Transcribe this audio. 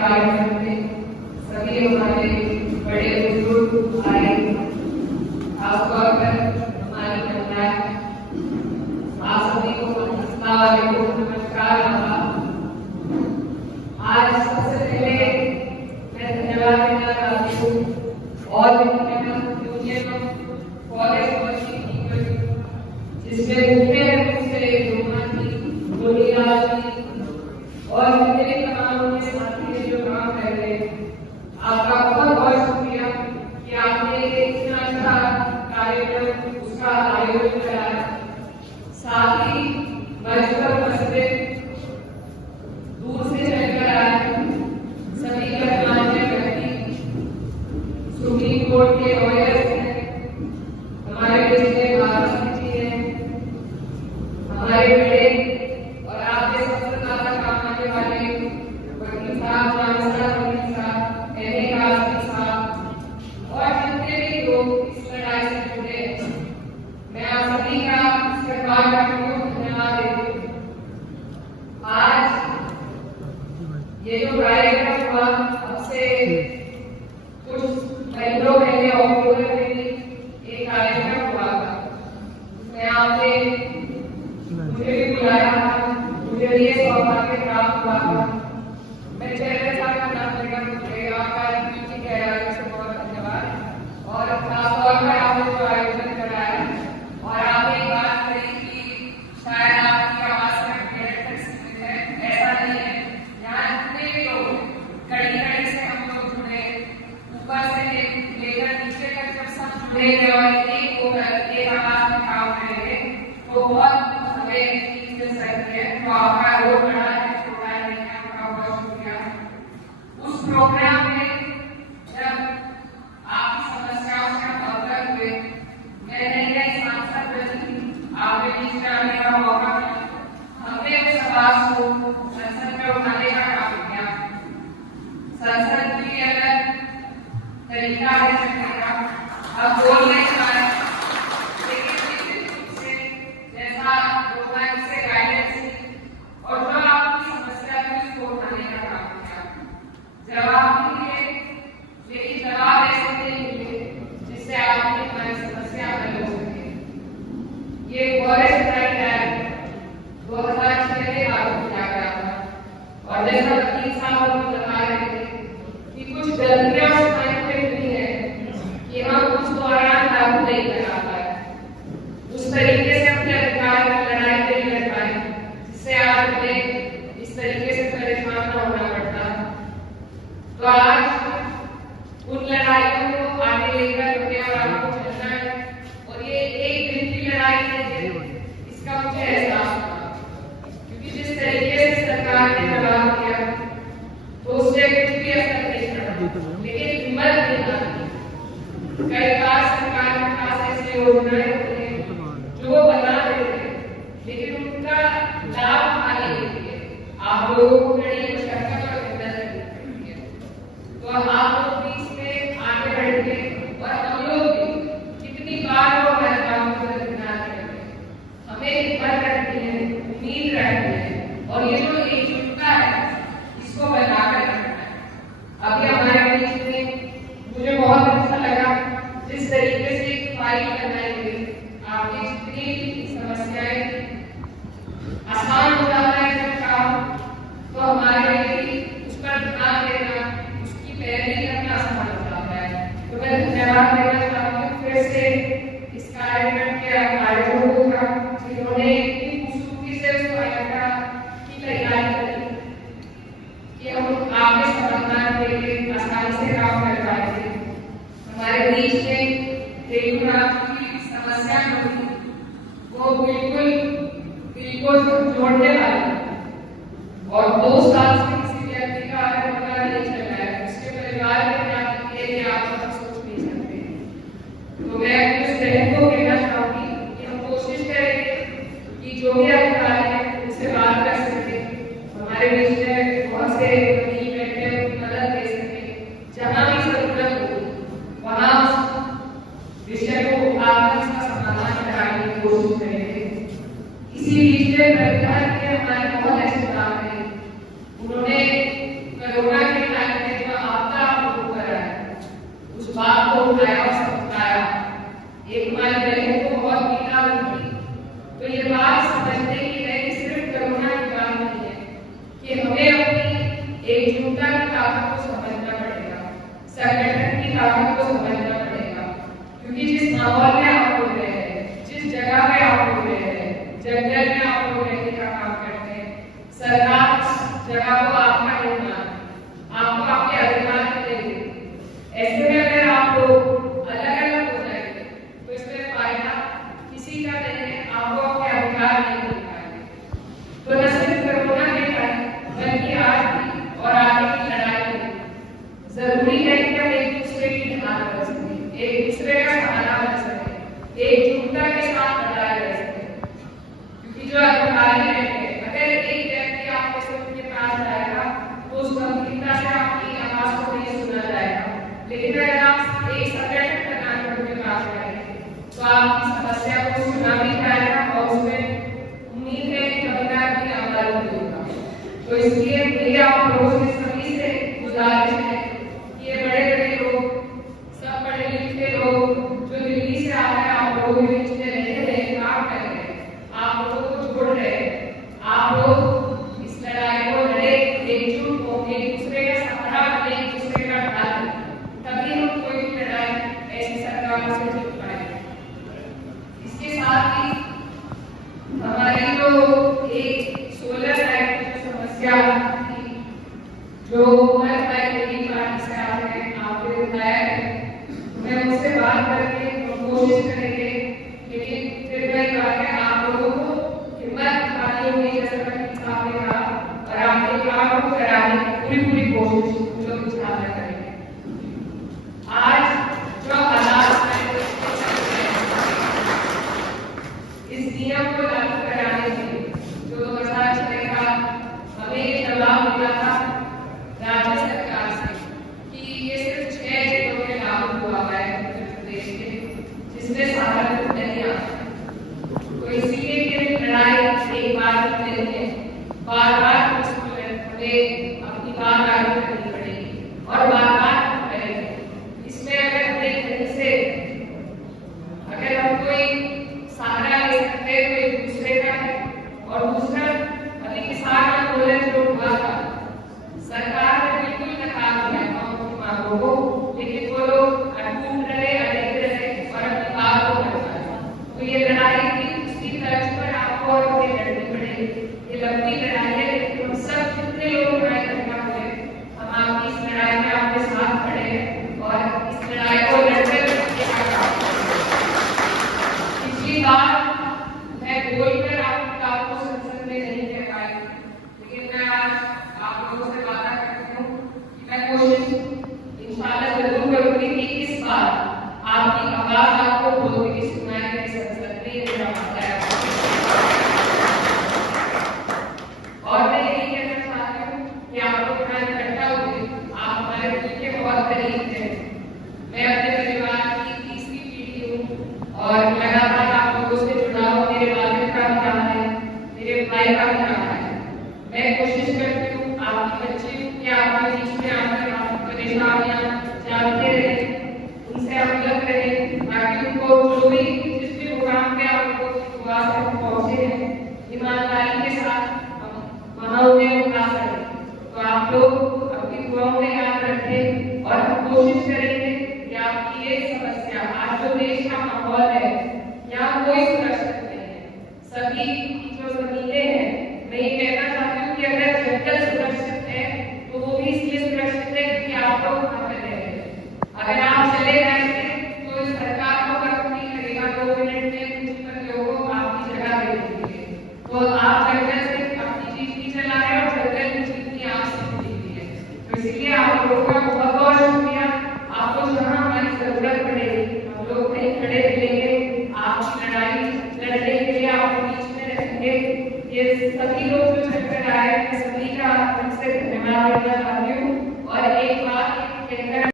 कार्यक्रम में सभी हमारे बड़े बुजुर्ग आए, खासतौर पर हमारी महिलाएं, आप सभी को नमस्कार। आज सबसे पहले मैं धन्यवाद देना चाहती हूँ और यूनियन कॉलेज जिसमें मुख्य रूप से और मेरे तमाम साथी जो काम कर रहे हैं, आपका बहुत बहुत शुक्रिया कि आपने इतना अच्छा कार्यक्रम उसका आयोजन कराया। साथ ही मंच पर उपस्थित दूर से चलकर आए सभी गणमान्य व्यक्ति, सुप्रीम कोर्ट के लॉयर्स हैं, हमारे देश के भारत जी हैं, हमारे बड़े और आपके सबसे ज्यादा काम आने वाले वकील साहब, वकील साहब, और जितने भी लोग इस लड़ाई से जुड़े हैं, मैं आप सभी का सरकार को धन्यवाद देती हूँ। आज ये जो कार्यक्रम हुआ, अब से कुछ महीनों पहले अक्टूबर में एक कार्यक्रम हुआ था, उसमें आपने मुझे भी बुलाया था, मुझे ये सौभाग्य प्राप्त हुआ था। मैं चेहरे साहब का नाम लेकर मुझे आपका की तैयारी से बहुत धन्यवाद। और खासतौर पर आपने जो आयोजन कराया और आपने एक बात कही कि शायद आपकी आवाज में मेरठ तक सीमित है, ऐसा नहीं है। यहाँ जितने भी लोग कड़ी कड़ी से हम लोग जुड़े, ऊपर से लेकर नीचे तक जब सब जुड़ेंगे और एक आवाज में काम करेंगे तो बहुत हमें चीज मिल सकती है। तो आपका रोल बड़ा है, छोटा नहीं है, आपका बहुत शुक्रिया। उस प्रोग्राम में जब आपकी समस्याओं से अवगत हुए, मैं नई सांसद बनी, आपने बीच में आने का मौका मिला, हमने उस आवाज को संसद में उठाने का काम किया। संसद भी अलग तरीका है चलने का, अब बोल नहीं पाए, लेकिन जैसा लोगों से गाइडेंस और जो आपकी समस्या थी उसको उठाने का काम किया। जवाब मिले, लेकिन जवाब ऐसे नहीं मिले जिससे आपकी हमारी समस्या हल हो सके। ये फॉरेस्ट राइट एक्ट 2006 में लागू किया गया था और जैसा वकील साहब लोग बता रहे थे कि कुछ गलतियां उस टाइम पे हुई है कि हम उस दौरान लागू नहीं करा पाए, उस तरीके से अपने अधिकार की लड़ाई नहीं लड़ पाए, जिससे आज हमें इस तरीके से परेशान न होना पड़ता। तो आज उन लड़ाइयों को आगे लेकर हमें और आपको चलना है और ये एक दिन की लड़ाई नहीं है, इसका मुझे एहसास हुआ, क्योंकि जिस तरीके से सरकार ने जवाब दिया तो उससे कुछ भी असर नहीं पड़ा, लेकिन हिम्मत नहीं आती। कई बार सरकार के पास ऐसी योजनाएं होती हैं जो वो बना देते हैं, लेकिन उनका लाभ उठाने के लिए आप लोगों को बड़ी मशक्कत और मेहनत करनी है। तो आप लोग भी इसमें आगे बढ़ेंगे और हम लोग भी कितनी बार वो महत्वाओं को दरकिनार करेंगे, हमें हिम्मत रखनी है, उम्मीद रखनी है और ये जो एकजुटता है इसको बनाकर रखना है। अभी हमारे बीच में मुझे बहुत अच्छा लगा जिस तरीके से एक फाइल बनाई गई, आपकी जितनी समस्याएं आसान हो जाता है जब काम, तो हमारे लिए उस पर ध्यान देना, उसकी पैरवी करना आसान हो जाता है। तो मैं धन्यवाद देना चाहती हूँ फिर से इस कार्यक्रम के आयोजकों का, जिन्होंने इतनी खूबसूरती से उस कार्यक्रम की तैयारी करी कि हम आपके समाधान के लिए आसानी से काम कर पाएंगे। हमारे बीच में रेणुनाथ की समस्या होती, वो बिल्कुल जोड़ने वाली और 2 साल से किसी व्यक्ति का अगर पता नहीं चल रहा है, उसके परिवार के लिए आप सब सोच नहीं सकते। तो मैं अपने उस बहन को कहना चाहूंगी कि हम कोशिश करेंगे कि जो भी अधिकारी है उनसे बात कर सके, हमारे बीच में बहुत से वकील बैठे हैं, उनकी मदद दे सके, जहां भी जरूरत हो वहां विषय को उठाकर इसका समाधान कराने की कोशिश करेंगे। इसी बीच में हमारे बहुत ऐसे काम हैं, उन्होंने कोरोना के जंगल में आप लोग रहने का काम करते हैं। सरकार जगह को आपका निर्माण, आपको आपके अधिकार मिलेंगे। ऐसे में अगर आप लोग अलग अलग हो जाएंगे तो इसमें फायदा किसी का नहीं है, आपको आपके अधिकार नहीं मिल पाएंगे। तो न सिर्फ कोरोना के टाइम बल्कि आज भी और आगे की लड़ाई में जरूरी है कि हम एक दूसरे की ध्यान रख सकें, एक दूसरे का सहारा बन सकें, एकजुटता के साथ लड़ाई लड़ सकें। क्योंकि जो अधिकारी रहते हैं, अगर एक व्यक्ति आपके से उनके पास जाएगा तो उस गंभीरता से आपकी आवाज को नहीं सुना जाएगा। लेकिन अगर आप एक संगठन बनाकर उनके पास जाएंगे तो आपकी समस्या को सुना भी जाएगा और उसमें उम्मीद है कि कभी ना कभी अमल भी होगा। तो इसलिए मेरी आप लोगों से सभी से गुजारिश है कि ये बड़े बड़े लोग, सब पढ़े लिखे लोग जो दिल्ली से आकर आप लोगों के बीच में रह रहे, काम कर रहे हैं, आप लोगों को जोड़ रहे हैं, आप लोग इस लड़ाई को लड़े, एकजुट होकर एक दूसरे का सहारा बने, एक दूसरे का ढाल, तभी हम कोई भी लड़ाई ऐसी सरकारों से जीत पाएंगे। इसके साथ ही हमारी जो एक सोलर लाइट की समस्या थी, जो मेरी पार्टी से आपने बताया है, मैं उनसे बात करके कोशिश करेंगे। लेकिन फिर कई बार है आप लोगों को हिम्मत दिखानी होगी, जैसा कि आपने कहा, और आपके काम को कराने की पूरी कोशिश जो विचार करेंगे। आज जो हालात इस नियम को लागू कराने के जो 2006 का हमें ये दबाव मिला था राज्य सरकार से कि ये सिर्फ 6 जिलों में लागू हुआ है उत्तर प्रदेश के, जिसमें सहारनपुर नहीं आता। तो इसीलिए ये लड़ाई एक बार नहीं है, बार बार हमें अपनी बात आगे करनी पड़ेगी और बार बार करेंगे। इसमें अगर हमें कहीं से अगर हम कोई सहारा ले सकते हैं तो एक दूसरे का है। और दूसरा, अभी किसान आंदोलन जो हुआ था, सरकार ने बिल्कुल नकार दिया था उनकी मांगों को, लेकिन वो लोग अटूट रहे, अड़े रहे और अपनी बात को कर पाए। तो ये लड़ाई थी, उसकी तर्ज पर आपको और हमें लड़नी पड़ेगी। ये लंबी लड़ाई है, लेकिन हम सब जितने लोग लड़ाई करना हुए, हम आपकी इस लड़ाई में आपके साथ खड़े हैं और इस लड़ाई को लड़कर पिछली बार मैं बोलकर आपकी बात को संसद में नहीं कह पाई, लेकिन मैं आज आप लोगों से वादा करती हूँ कि मैं कोशिश इंशाल्लाह जरूर करूंगी कि इस बार आपकी आवाज आपको बोलने की सुनाई दे संसद में, मेरा वादा है। और मैं यही कहना चाहती हूँ कि आप लोग यहाँ इकट्ठा हुए, आप हमारे दिल के बहुत करीब थे। मैं अपने परिवार की तीसरी पीढ़ी हूँ और लगातार आप लोगों से जुड़ा हुआ मेरे वालिद का भी नाम है, मेरे भाई का भी नाम है। मैं कोशिश करती हूँ आपके बच्चे या आपके बीच में आकर आपकी परेशानियां जानते रहे, उनसे अवगत रहे, ताकि उनको जो भी जिस भी मुकाम पे आप लोगों की दुआ से पहुंचे हैं, ईमानदारी के साथ वहां उन्हें उठा सकें। तो आप लोग अपनी दुआओं में याद रखें और हम कोशिश करेंगे कि आपकी ये समस्या, आज जो देश का माहौल है, यहाँ कोई सुरक्षित नहीं है, सभी जो जमीनें हैं, मैं ये कहना चाहती हूँ कि अगर जंगल सुरक्षित है तो वो भी इसलिए सुरक्षित है क्योंकि आप लोग वहां पर रह रहे हैं। अगर आप चले जाएंगे तो इस सरकार को फर्क नहीं लगेगा, 2 मिनट में कुछ पर लोगों को आपकी जगह दे देंगे। तो आप जंगल से अपनी चीज नहीं चला है और जंगल की चीज की आपसे जीती है। तो इसलिए आप लोगों का बहुत बहुत शुक्रिया। आपको जहाँ हमारी जरूरत पड़ेगी हम लोग वहीं खड़े मिलेंगे, आपकी लड़ाई लड़ने के लिए आप बीच में रहेंगे। ये सभी लोग जो चलकर आए, सभी का हमसे धन्यवाद।